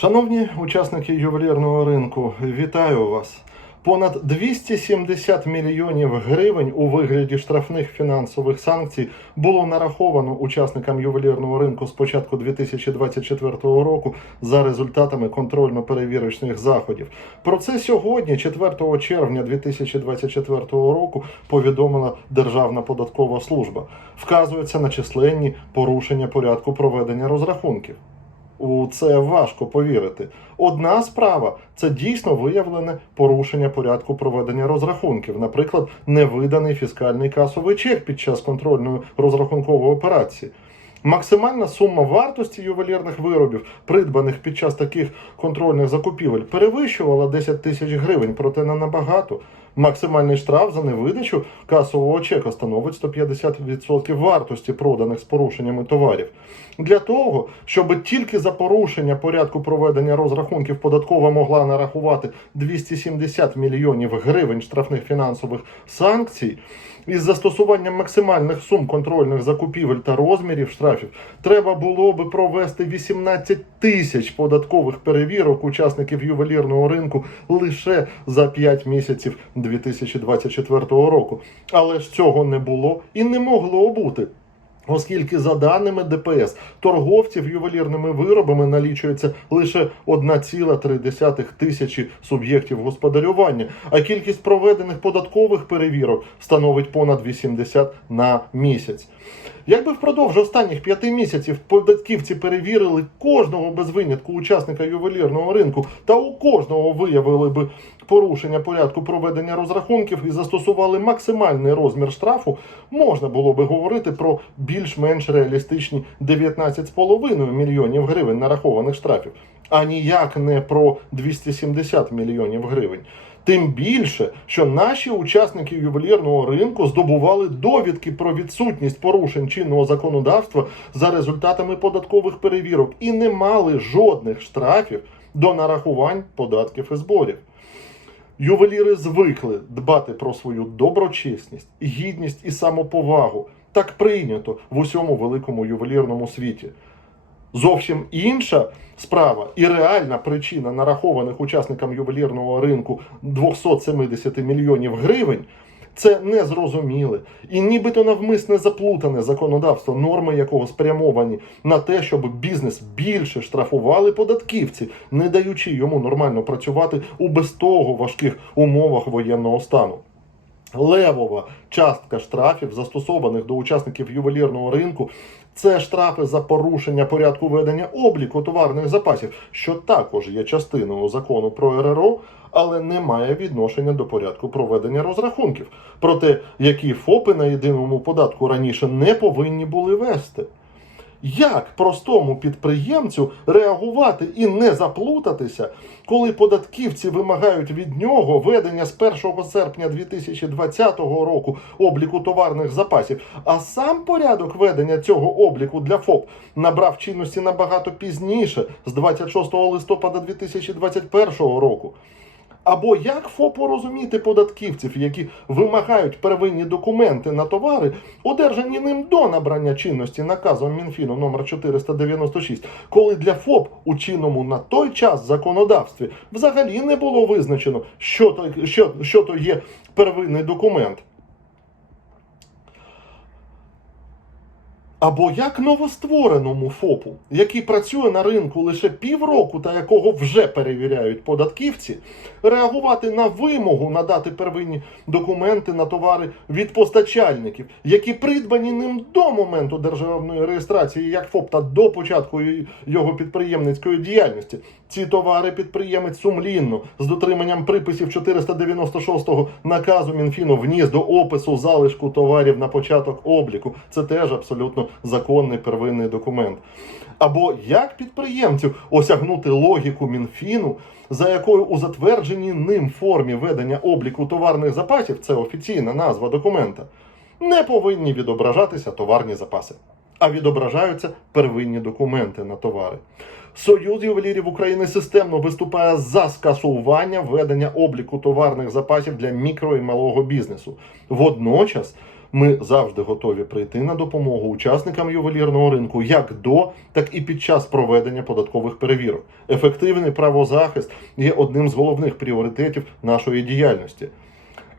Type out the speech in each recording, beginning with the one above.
Шановні учасники ювелірного ринку, вітаю вас! Понад 270 мільйонів гривень у вигляді штрафних фінансових санкцій було нараховано учасникам ювелірного ринку з початку 2024 року за результатами контрольно-перевірочних заходів. Про це сьогодні, 4 червня 2024 року, повідомила Державна податкова служба. Вказується на численні порушення порядку проведення розрахунків. У це важко повірити. Одна справа це дійсно виявлене порушення порядку проведення розрахунків, наприклад, невиданий фіскальний касовий чек під час контрольної розрахункової операції. Максимальна сума вартості ювелірних виробів, придбаних під час таких контрольних закупівель, перевищувала 10 тисяч гривень, проте не набагато. Максимальний штраф за невидачу касового чека становить 150% вартості проданих з порушеннями товарів. Для того, щоб тільки за порушення порядку проведення розрахунків податкова могла нарахувати 270 мільйонів гривень штрафних фінансових санкцій, із застосуванням максимальних сум контрольних закупівель та розмірів штрафів треба було би провести 18 тисяч податкових перевірок учасників ювелірного ринку лише за 5 місяців 2024 року. Але ж цього не було і не могло бути. Оскільки, за даними ДПС, торговців ювелірними виробами налічується лише 1,3 тисячі суб'єктів господарювання, а кількість проведених податкових перевірок становить понад 80 на місяць. Якби впродовж останніх п'яти місяців податківці перевірили кожного без винятку учасника ювелірного ринку та у кожного виявили би порушення порядку проведення розрахунків і застосували максимальний розмір штрафу, можна було би говорити про більш-менш реалістичні 19,5 мільйонів гривень нарахованих штрафів, а ніяк не про 270 мільйонів гривень. Тим більше, що наші учасники ювелірного ринку здобували довідки про відсутність порушень чинного законодавства за результатами податкових перевірок і не мали жодних штрафів до нарахувань податків і зборів. Ювеліри звикли дбати про свою доброчесність, гідність і самоповагу. Так прийнято в усьому великому ювелірному світі. Зовсім інша справа і реальна причина нарахованих учасникам ювелірного ринку 270 мільйонів гривень це незрозуміле і нібито навмисне заплутане законодавство, норми якого спрямовані на те, щоб бізнес більше штрафували податківці, не даючи йому нормально працювати у без того важких умовах воєнного стану. Левова частка штрафів, застосованих до учасників ювелірного ринку, це штрафи за порушення порядку ведення обліку товарних запасів, що також є частиною закону про РРО, але не має відношення до порядку проведення розрахунків. Проте, які ФОПи на єдиному податку раніше не повинні були вести. Як простому підприємцю реагувати і не заплутатися, коли податківці вимагають від нього ведення з 1 серпня 2020 року обліку товарних запасів, а сам порядок ведення цього обліку для ФОП набрав чинності набагато пізніше, з 26 листопада 2021 року? Або як ФОПу розуміти податківців, які вимагають первинні документи на товари, одержані ним до набрання чинності наказом Мінфіну номер 496, коли для ФОП у чинному на той час законодавстві взагалі не було визначено, що то, що, що то є первинний документ. Або як новоствореному ФОПу, який працює на ринку лише півроку та якого вже перевіряють податківці, реагувати на вимогу надати первинні документи на товари від постачальників, які придбані ним до моменту державної реєстрації як ФОП та до початку його підприємницької діяльності. Ці товари підприємець сумлінно з дотриманням приписів 496 наказу Мінфіну вніс до опису залишку товарів на початок обліку. Це теж абсолютно законний первинний документ. Або як підприємцю осягнути логіку Мінфіну, за якою у затвердженій ним формі ведення обліку товарних запасів, це офіційна назва документа, не повинні відображатися товарні запаси, а відображаються первинні документи на товари. Союз ювелірів України системно виступає за скасування ведення обліку товарних запасів для мікро і малого бізнесу. Водночас Ми завжди готові прийти на допомогу учасникам ювелірного ринку як до, так і під час проведення податкових перевірок. Ефективний правозахист є одним з головних пріоритетів нашої діяльності.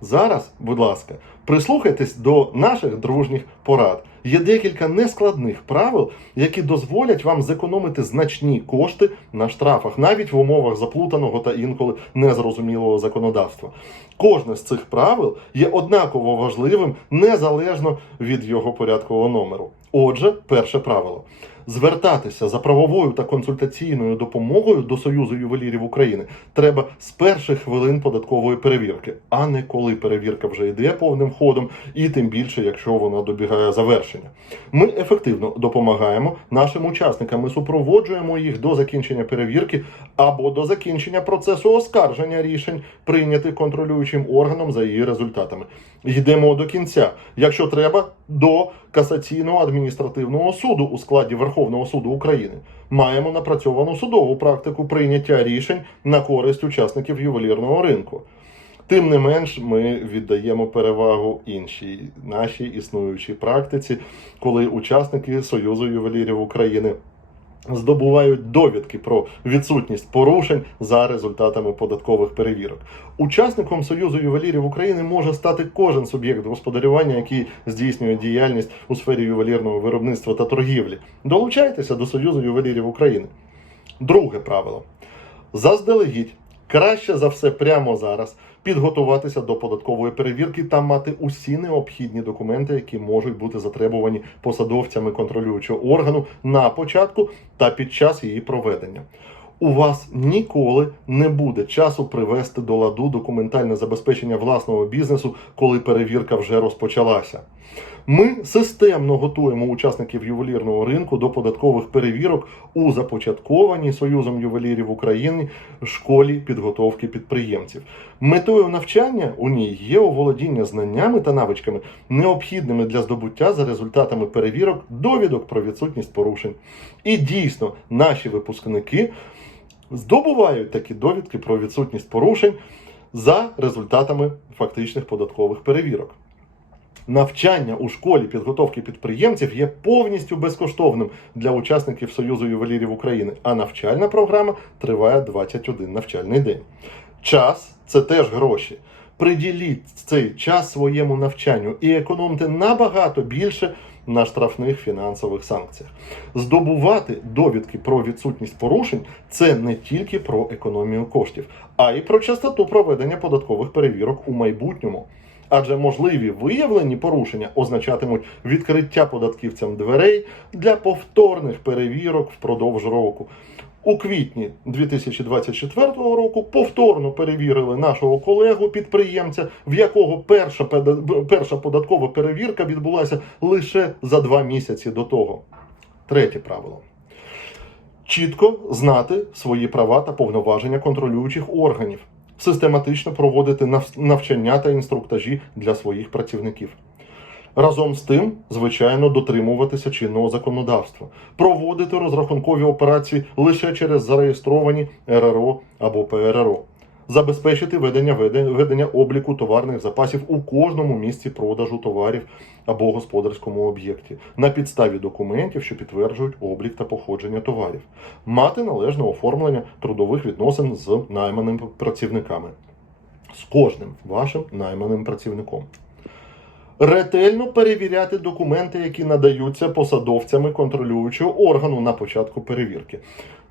Зараз, будь ласка, прислухайтесь до наших дружніх порад. Є декілька нескладних правил, які дозволять вам зекономити значні кошти на штрафах, навіть в умовах заплутаного та інколи незрозумілого законодавства. Кожне з цих правил є однаково важливим незалежно від його порядкового номеру. Отже, перше правило. Звертатися за правовою та консультаційною допомогою до Союзу ювелірів України треба з перших хвилин податкової перевірки, а не коли перевірка вже йде повним ходом, і тим більше, якщо вона добігає завершення. Ми ефективно допомагаємо нашим учасникам. Ми супроводжуємо їх до закінчення перевірки або до закінчення процесу оскарження рішень, прийнятих контролюючим органом за її результатами. Йдемо до кінця, якщо треба, до касаційного адміністративного суду у складі Верховного суду України. Маємо напрацьовану судову практику прийняття рішень на користь учасників ювелірного ринку. Тим не менш, ми віддаємо перевагу іншій нашій існуючій практиці, коли учасники Союзу ювелірів України здобувають довідки про відсутність порушень за результатами податкових перевірок. Учасником Союзу ювелірів України може стати кожен суб'єкт господарювання, який здійснює діяльність у сфері ювелірного виробництва та торгівлі. Долучайтеся до Союзу ювелірів України. Друге правило. Заздалегідь краще за все прямо зараз підготуватися до податкової перевірки та мати усі необхідні документи, які можуть бути затребувані посадовцями контролюючого органу на початку та під час її проведення. У вас ніколи не буде часу привести до ладу документальне забезпечення власного бізнесу, коли перевірка вже розпочалася. Ми системно готуємо учасників ювелірного ринку до податкових перевірок у започаткованій Союзом ювелірів України школі підготовки підприємців. Метою навчання у ній є оволодіння знаннями та навичками, необхідними для здобуття за результатами перевірок довідок про відсутність порушень. І дійсно, наші випускники здобувають такі довідки про відсутність порушень за результатами фактичних податкових перевірок. Навчання у школі підготовки підприємців є повністю безкоштовним для учасників Союзу ювелірів України, а навчальна програма триває 21 навчальний день. Час це теж гроші. Приділіть цей час своєму навчанню і економте набагато більше на штрафних фінансових санкціях. Здобувати довідки про відсутність порушень це не тільки про економію коштів, а й про частоту проведення податкових перевірок у майбутньому. Адже можливі виявлені порушення означатимуть відкриття податківцям дверей для повторних перевірок впродовж року. У квітні 2024 року повторно перевірили нашого колегу підприємця, в якого перша, перша податкова перевірка відбулася лише за два місяці до того. Третє правило. Чітко знати свої права та повноваження контролюючих органів, систематично проводити навчання та інструктажі для своїх працівників. Разом з тим, звичайно, дотримуватися чинного законодавства, проводити розрахункові операції лише через зареєстровані РРО або ПРРО, забезпечити ведення, ведення, обліку товарних запасів у кожному місці продажу товарів або господарському об'єкті на підставі документів, що підтверджують облік та походження товарів, мати належне оформлення трудових відносин з найманими працівниками, з кожним вашим найманим працівником. Ретельно перевіряти документи, які надаються посадовцями контролюючого органу на початку перевірки.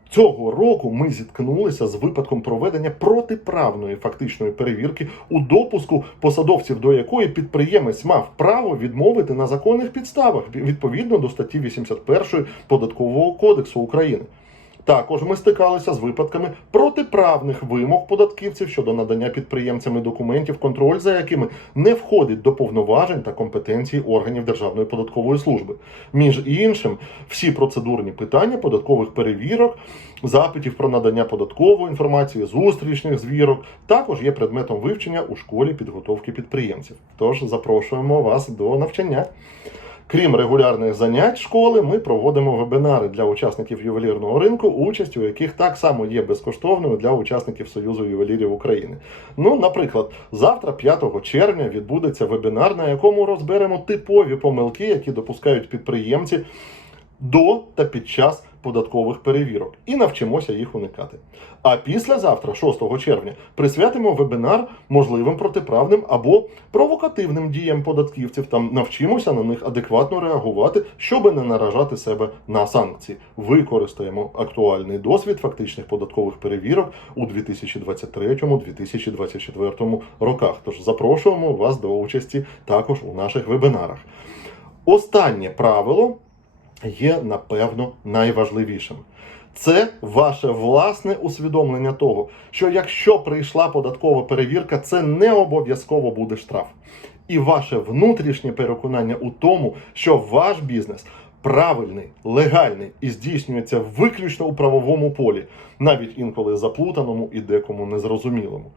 Цього року ми зіткнулися з випадком проведення протиправної фактичної перевірки у допуску посадовців, до якої підприємець мав право відмовити на законних підставах відповідно до статті 81 Податкового кодексу України. Також ми стикалися з випадками протиправних вимог податківців щодо надання підприємцями документів, контроль за якими не входить до повноважень та компетенцій органів Державної податкової служби. Між іншим, всі процедурні питання податкових перевірок, запитів про надання податкової інформації, зустрічних звірок також є предметом вивчення у школі підготовки підприємців. Тож запрошуємо вас до навчання. Крім регулярних занять школи, ми проводимо вебінари для учасників ювелірного ринку, участь у яких так само є безкоштовною для учасників Союзу ювелірів України. Ну, наприклад, завтра, 5 червня, відбудеться вебінар, на якому розберемо типові помилки, які допускають підприємці до та під час податкових перевірок і навчимося їх уникати. А післязавтра, 6 червня, присвятимо вебінар можливим протиправним або провокативним діям податківців. Там навчимося на них адекватно реагувати, щоби не наражати себе на санкції. Використаємо актуальний досвід фактичних податкових перевірок у 2023-2024 роках. Тож запрошуємо вас до участі також у наших вебінарах. Останнє правило є, напевно, найважливішим. Це ваше власне усвідомлення того, що якщо прийшла податкова перевірка, це не обов'язково буде штраф. І ваше внутрішнє переконання у тому, що ваш бізнес правильний, легальний і здійснюється виключно у правовому полі, навіть інколи заплутаному і декому незрозумілому.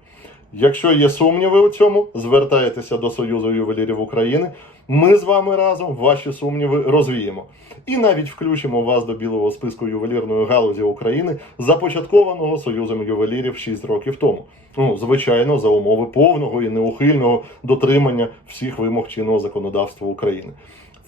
Якщо є сумніви у цьому, звертайтеся до Союзу ювелірів України. Ми з вами разом ваші сумніви розвіємо. І навіть включимо вас до білого списку ювелірної галузі України, започаткованого Союзом ювелірів 6 років тому. Ну, звичайно, за умови повного і неухильного дотримання всіх вимог чинного законодавства України.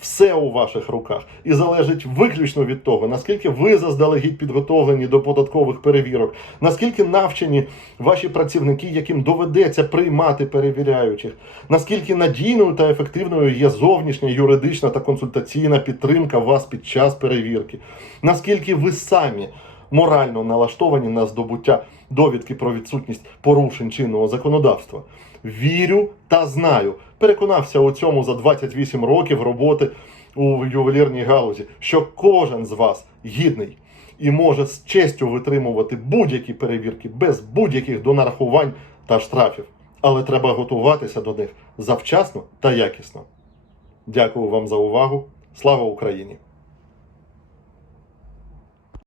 Все у ваших руках і залежить виключно від того, наскільки ви заздалегідь підготовлені до податкових перевірок, наскільки навчені ваші працівники, яким доведеться приймати перевіряючих, наскільки надійною та ефективною є зовнішня юридична та консультаційна підтримка вас під час перевірки, наскільки ви самі морально налаштовані на здобуття довідки про відсутність порушень чинного законодавства. Вірю та знаю. Переконався у цьому за 28 років роботи у ювелірній галузі, що кожен з вас гідний і може з честю витримувати будь-які перевірки без будь-яких донарахувань та штрафів. Але треба готуватися до них завчасно та якісно. Дякую вам за увагу. Слава Україні!